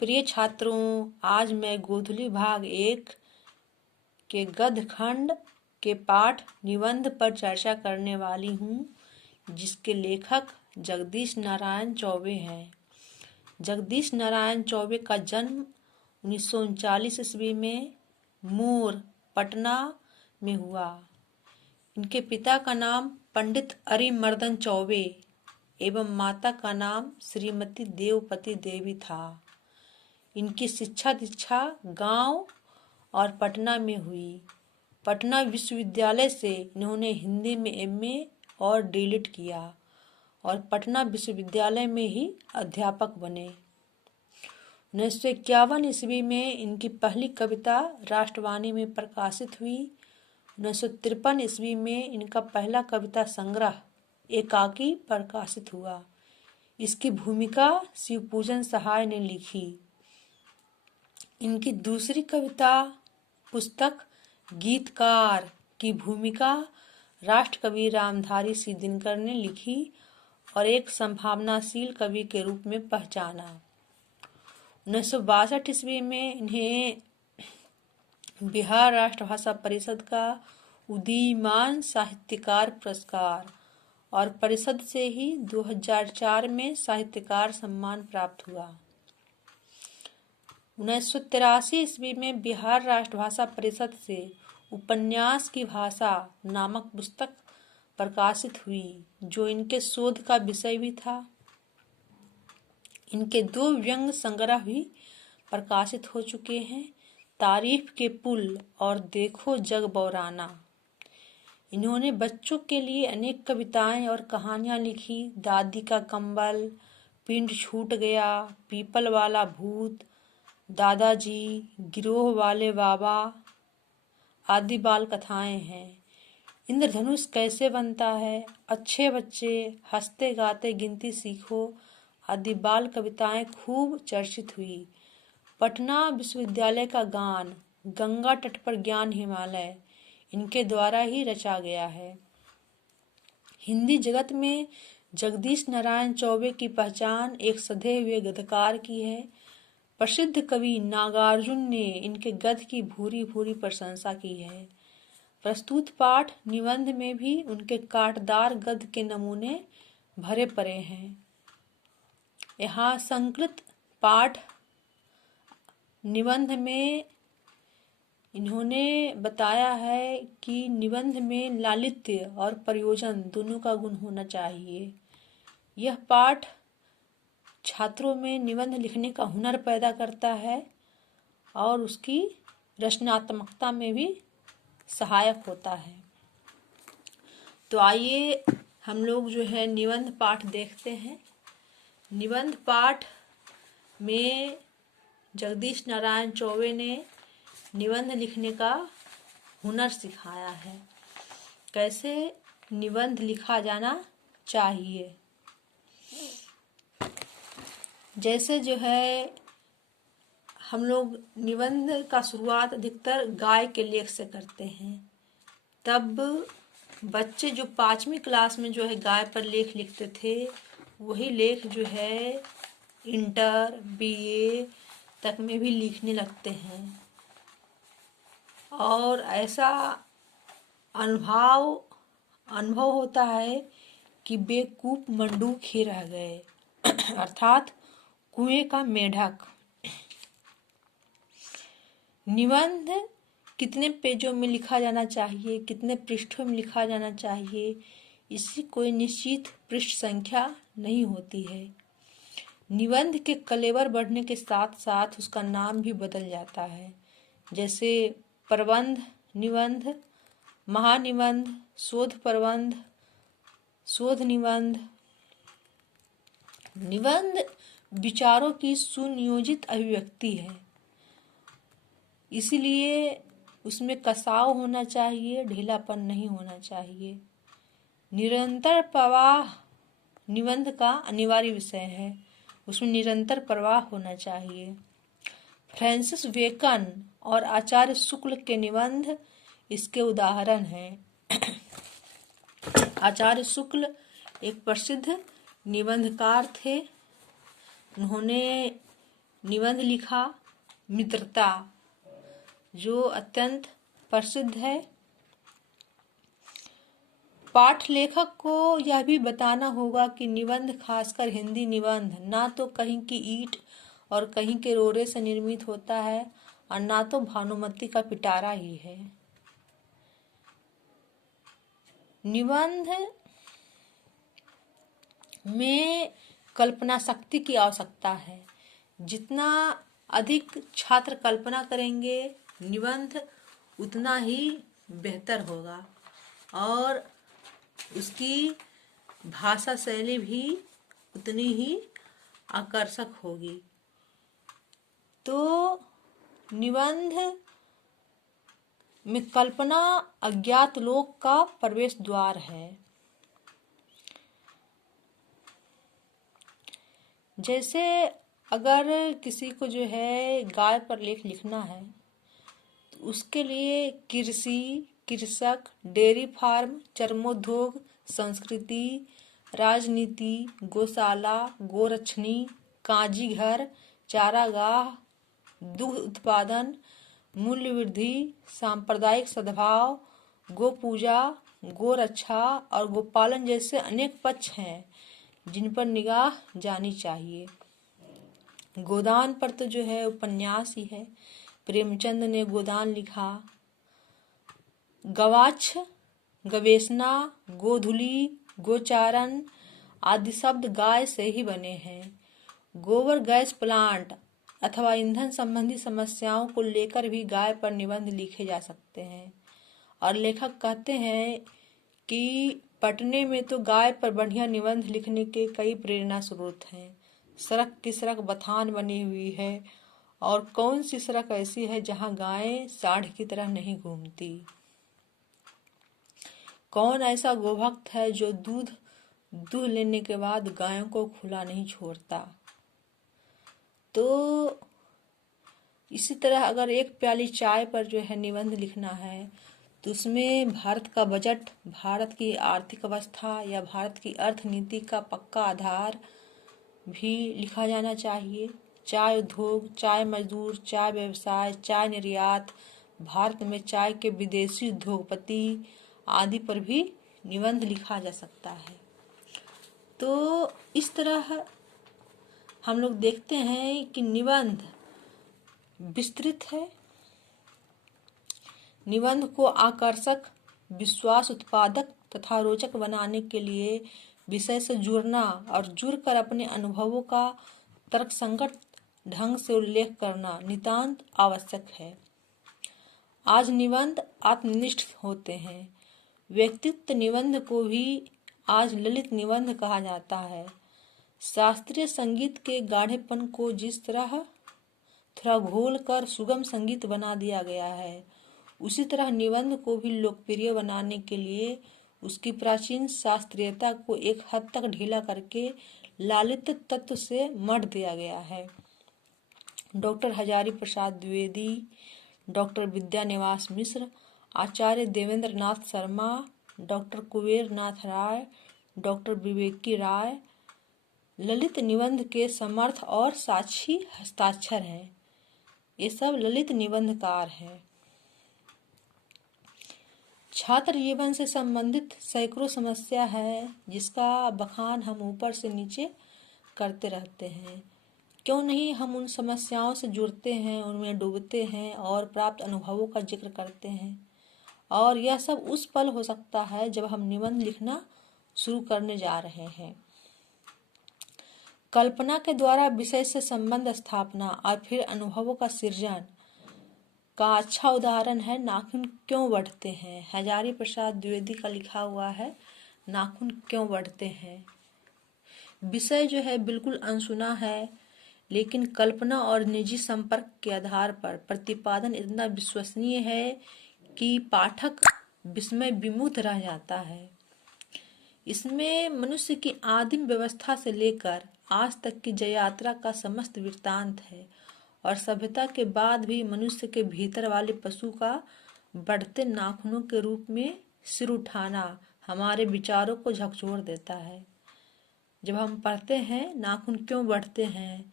प्रिय छात्रों, आज मैं गोधूली भाग 1 के गद्य खंड के पाठ निबंध पर चर्चा करने वाली हूँ, जिसके लेखक जगदीश नारायण चौबे हैं। जगदीश नारायण चौबे का जन्म 1939 ईस्वी में मोर, पटना में हुआ। इनके पिता का नाम पंडित अरिमर्दन चौबे एवं माता का नाम श्रीमती देवपति देवी था। इनकी शिक्षा दीक्षा गांव और पटना में हुई। पटना विश्वविद्यालय से इन्होंने हिंदी में एमए और डीलिट किया और पटना विश्वविद्यालय में ही अध्यापक बने। 1951 ईस्वी में इनकी पहली कविता राष्ट्रवाणी में प्रकाशित हुई। 1953 ईस्वी में इनका पहला कविता संग्रह एकाकी प्रकाशित हुआ। इसकी भूमिका शिवपूजन सहाय ने लिखी। इनकी दूसरी कविता पुस्तक गीतकार की भूमिका राष्ट्रकवि रामधारी सिंह दिनकर ने लिखी और एक संभावनाशील कवि के रूप में पहचाना। 1962 ईस्वी में इन्हें बिहार राष्ट्र भाषा परिषद का उदीयमान साहित्यकार पुरस्कार और परिषद से ही 2004 में साहित्यकार सम्मान प्राप्त हुआ। 1983 ईस्वी में बिहार राष्ट्र भाषा परिषद से उपन्यास की भाषा नामक पुस्तक प्रकाशित हुई, जो इनके शोध का विषय भी था। इनके 2 व्यंग्य संग्रह भी प्रकाशित हो चुके हैं, तारीफ के पुल और देखो जग बौराना। इन्होंने बच्चों के लिए अनेक कविताएं और कहानियां लिखी। दादी का कंबल, पिंड छूट गया, पीपल वाला भूत, दादाजी, गिरोह वाले बाबा आदि बाल कथाएं हैं। इंद्रधनुष कैसे बनता है, अच्छे बच्चे, हंसते गाते गिनती सीखो आदि बाल कविताएं खूब चर्चित हुई। पटना विश्वविद्यालय का गान गंगा तट पर ज्ञान हिमालय इनके द्वारा ही रचा गया है। हिंदी जगत में जगदीश नारायण चौबे की पहचान एक सधे हुए गद्यकार की है। प्रसिद्ध कवि नागार्जुन ने इनके गद्य की भूरी भूरी प्रशंसा की है। प्रस्तुत पाठ निबंध में भी उनके कांटदार गद्य के नमूने भरे पड़े हैं। यहाँ संकलित पाठ निबंध में इन्होंने बताया है कि निबंध में लालित्य और प्रयोजन दोनों का गुण होना चाहिए। यह पाठ छात्रों में निबंध लिखने का हुनर पैदा करता है और उसकी रचनात्मकता में भी सहायक होता है। तो आइए हम लोग जो है निबंध पाठ देखते हैं। निबंध पाठ में जगदीश नारायण चौबे ने निबंध लिखने का हुनर सिखाया है, कैसे निबंध लिखा जाना चाहिए। जैसे जो है हम लोग निबंध का शुरुआत अधिकतर गाय के लेख से करते हैं। तब बच्चे जो 5वीं क्लास में जो है गाय पर लेख लिखते थे, वही लेख जो है इंटर बीए तक में भी लिखने लगते हैं। और ऐसा अनुभव होता है कि बेकूफ मंडूक ही रह गए अर्थात कुएं का मेढक। निबंध कितने पेजों में लिखा जाना चाहिए, कितने पृष्ठों में लिखा जाना चाहिए, इसकी कोई निश्चित पृष्ठ संख्या नहीं होती है। निबंध के कलेवर बढ़ने के साथ साथ उसका नाम भी बदल जाता है। जैसे प्रबंध निबंध, महानिबंध, शोध प्रबंध, शोध निबंध। निबंध विचारों की सुनियोजित अभिव्यक्ति है, इसलिए उसमें कसाव होना चाहिए, ढीलापन नहीं होना चाहिए। निरंतर प्रवाह निबंध का अनिवार्य विषय है, उसमें निरंतर प्रवाह होना चाहिए। फ्रांसिस बेकन और आचार्य शुक्ल के निबंध इसके उदाहरण हैं। आचार्य शुक्ल एक प्रसिद्ध निबंधकार थे। उन्होंने निबंध लिखा मित्रता, जो अत्यंत प्रसिद्ध है। पाठ लेखक को यह भी बताना होगा कि निबंध, खासकर हिंदी निबंध, ना तो कहीं की ईंट और कहीं के रोड़े से निर्मित होता है और ना तो भानुमति का पिटारा ही है। निबंध में कल्पना शक्ति की आवश्यकता है। जितना अधिक छात्र कल्पना करेंगे निबंध, उतना ही बेहतर होगा और उसकी भाषा शैली भी उतनी ही आकर्षक होगी। तो निबंध में कल्पना अज्ञात लोक का प्रवेश द्वार है। जैसे अगर किसी को जो है गाय पर लेख लिखना है तो उसके लिए कृषि, कृषक, डेयरी फार्म, चर्मोद्योग, संस्कृति, राजनीति, गौशाला, गोरक्षणी, काजी घर, चारागाह, दुग्ध उत्पादन, मूल्य वृद्धि, सांप्रदायिक सद्भाव, गो पूजा, गोरक्षा और गोपालन जैसे अनेक पक्ष हैं जिन पर निगाह जानी चाहिए। गोदान पर तो जो है उपन्यास ही है। प्रेमचंद ने गोदान लिखा। गवाक्ष, गवेषणा, गोधुली, गोचारण आदि शब्द गाय से ही बने हैं। गोबर गैस प्लांट अथवा ईंधन संबंधी समस्याओं को लेकर भी गाय पर निबंध लिखे जा सकते हैं। और लेखक कहते हैं कि पटने में तो गाय पर बढ़िया निबंध लिखने के कई प्रेरणा स्रोत हैं। सड़क की सड़क बथान बनी हुई है और कौन सी सड़क ऐसी है जहां गायें सांड की तरह नहीं घूमती। कौन ऐसा गोभक्त है जो दूध लेने के बाद गायों को खुला नहीं छोड़ता। तो इसी तरह अगर एक प्याली चाय पर जो है निबंध लिखना है तो उसमें भारत का बजट, भारत की आर्थिक अवस्था या भारत की अर्थनीति का पक्का आधार भी लिखा जाना चाहिए। चाय उद्योग, चाय मजदूर, चाय व्यवसाय, चाय निर्यात, भारत में चाय के विदेशी उद्योगपति आदि पर भी निबंध लिखा जा सकता है। तो इस तरह हम लोग देखते हैं कि निबंध विस्तृत है। निबंध को आकर्षक, विश्वास उत्पादक तथा रोचक बनाने के लिए विषय से जुड़ना और जुड़कर अपने अनुभवों का तर्कसंगत ढंग से उल्लेख करना नितांत आवश्यक है। आज निबंध आत्मनिष्ठ होते हैं। व्यक्तित्व निबंध को भी आज ललित निबंध कहा जाता है। शास्त्रीय संगीत के गाढ़ेपन को जिस तरह थोड़ा घोल कर सुगम संगीत बना दिया गया है, उसी तरह निबंध को भी लोकप्रिय बनाने के लिए उसकी प्राचीन शास्त्रीयता को एक हद तक ढीला करके लालित्य तत्व से मढ़ दिया गया है। डॉक्टर हजारी प्रसाद द्विवेदी, डॉक्टर विद्यानिवास मिश्र, आचार्य देवेंद्र नाथ शर्मा, डॉक्टर कुबेर नाथ राय, डॉक्टर विवेकी राय ललित निबंध के समर्थ और साक्षी हस्ताक्षर हैं। ये सब ललित निबंधकार हैं। छात्र जीवन से संबंधित सैकड़ों समस्या है जिसका बखान हम ऊपर से नीचे करते रहते हैं। क्यों नहीं हम उन समस्याओं से जुड़ते हैं, उनमें डूबते हैं और प्राप्त अनुभवों का जिक्र करते हैं। और यह सब उस पल हो सकता है जब हम निबंध लिखना शुरू करने जा रहे हैं। कल्पना के द्वारा विषय से संबंध स्थापना और फिर अनुभवों का सृजन का अच्छा उदाहरण है नाखून क्यों बढ़ते हैं। हजारी प्रसाद द्विवेदी का लिखा हुआ है नाखून क्यों बढ़ते हैं। विषय जो है बिल्कुल अनसुना है, लेकिन कल्पना और निजी संपर्क के आधार पर प्रतिपादन इतना विश्वसनीय है कि पाठक विस्मय विमुख रह जाता है। इसमें मनुष्य की आदिम व्यवस्था से लेकर आज तक की जयात्रा का समस्त वृत्तांत है और सभ्यता के बाद भी मनुष्य के भीतर वाले पशु का बढ़ते नाखूनों के रूप में सिर उठाना हमारे विचारों को झकझोर देता है। जब हम पढ़ते हैं नाखून क्यों बढ़ते हैं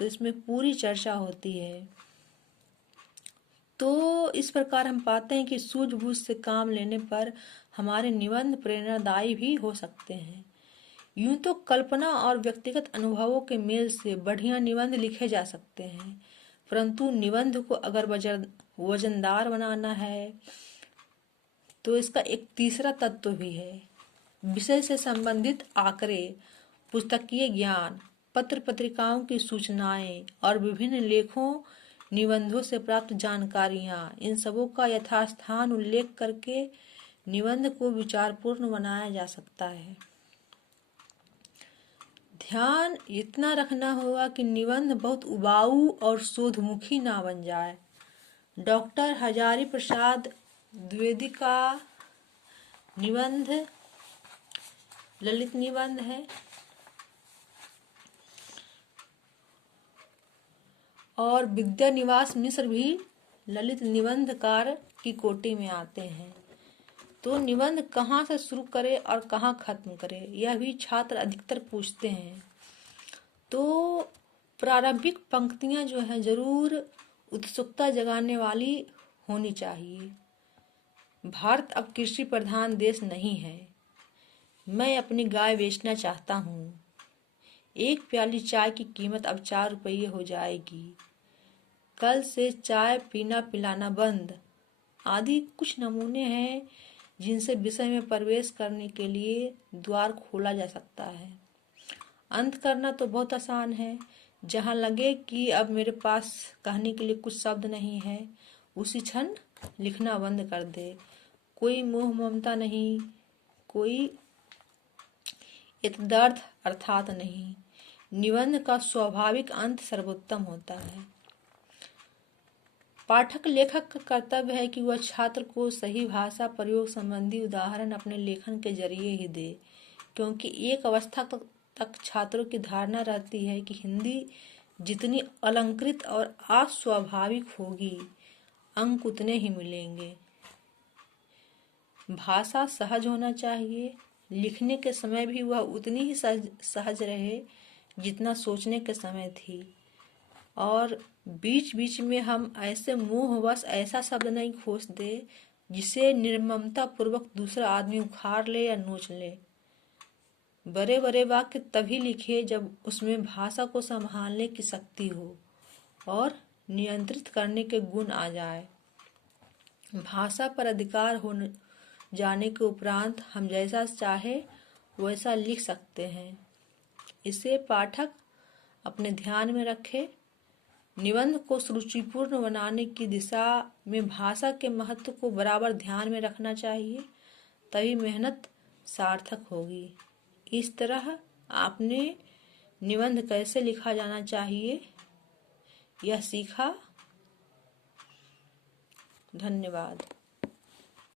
तो इसमें पूरी चर्चा होती है। तो इस प्रकार हम पाते हैं कि सूझबूझ से काम लेने पर हमारे निबंध प्रेरणादायी भी हो सकते हैं। यूं तो कल्पना और व्यक्तिगत अनुभवों के मेल से बढ़िया निबंध लिखे जा सकते हैं, परंतु निबंध को अगर वजनदार बनाना है तो इसका एक तीसरा तत्व भी है। विषय से संबंधित आंकड़े, पुस्तकीय ज्ञान, पत्र पत्रिकाओं की सूचनाएं और विभिन्न लेखों निबंधों से प्राप्त जानकारियां, इन सबों का यथास्थान उल्लेख करके निबंध को विचारपूर्ण बनाया जा सकता है। ध्यान इतना रखना होगा कि निबंध बहुत उबाऊ और शोधमुखी ना बन जाए। डॉक्टर हजारी प्रसाद द्विवेदी का निबंध ललित निबंध है और विद्यानिवास मिश्र भी ललित निबंधकार की कोटि में आते हैं। तो निबंध कहाँ से शुरू करे और कहाँ खत्म करे, यह भी छात्र अधिकतर पूछते हैं। तो प्रारंभिक पंक्तियां जो है जरूर उत्सुकता जगाने वाली होनी चाहिए। भारत अब कृषि प्रधान देश नहीं है। मैं अपनी गाय बेचना चाहता हूँ। एक प्याली चाय की कीमत अब 4 रुपये हो जाएगी। कल से चाय पीना पिलाना बंद, आदि कुछ नमूने हैं जिनसे विषय में प्रवेश करने के लिए द्वार खोला जा सकता है। अंत करना तो बहुत आसान है। जहाँ लगे कि अब मेरे पास कहने के लिए कुछ शब्द नहीं है, उसी क्षण लिखना बंद कर दे। कोई मोह ममता नहीं, कोई इतदर्थ अर्थात नहीं। निबंध का स्वाभाविक अंत सर्वोत्तम होता है। पाठक लेखक का कर्तव्य है कि वह छात्र को सही भाषा प्रयोग संबंधी उदाहरण अपने लेखन के जरिए ही दे, क्योंकि एक अवस्था तक छात्रों की धारणा रहती है कि हिंदी जितनी अलंकृत और अस्वाभाविक होगी, अंक उतने ही मिलेंगे। भाषा सहज होना चाहिए। लिखने के समय भी वह उतनी ही सहज रहे जितना सोचने के समय थी, और बीच बीच में हम ऐसे मोहवश ऐसा शब्द नहीं खोज दे जिसे निर्ममता पूर्वक दूसरा आदमी उखाड़ ले या नोच ले। बड़े बड़े वाक्य तभी लिखे जब उसमें भाषा को संभालने की शक्ति हो और नियंत्रित करने के गुण आ जाए। भाषा पर अधिकार हो जाने के उपरांत हम जैसा चाहे वैसा लिख सकते हैं। इसे पाठक अपने ध्यान में रखे। निबंध को सुरुचिपूर्ण बनाने की दिशा में भाषा के महत्व को बराबर ध्यान में रखना चाहिए, तभी मेहनत सार्थक होगी। इस तरह आपने निबंध कैसे लिखा जाना चाहिए यह सीखा। धन्यवाद।